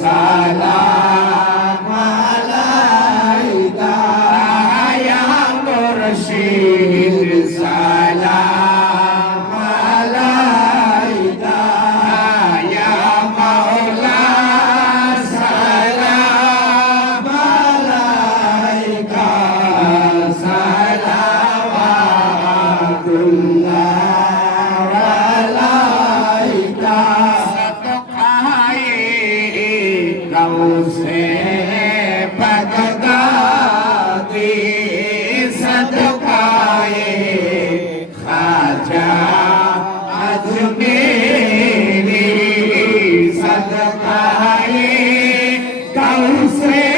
সালাম আলাইকা ইয়া মুরশিদ সালাম Israel.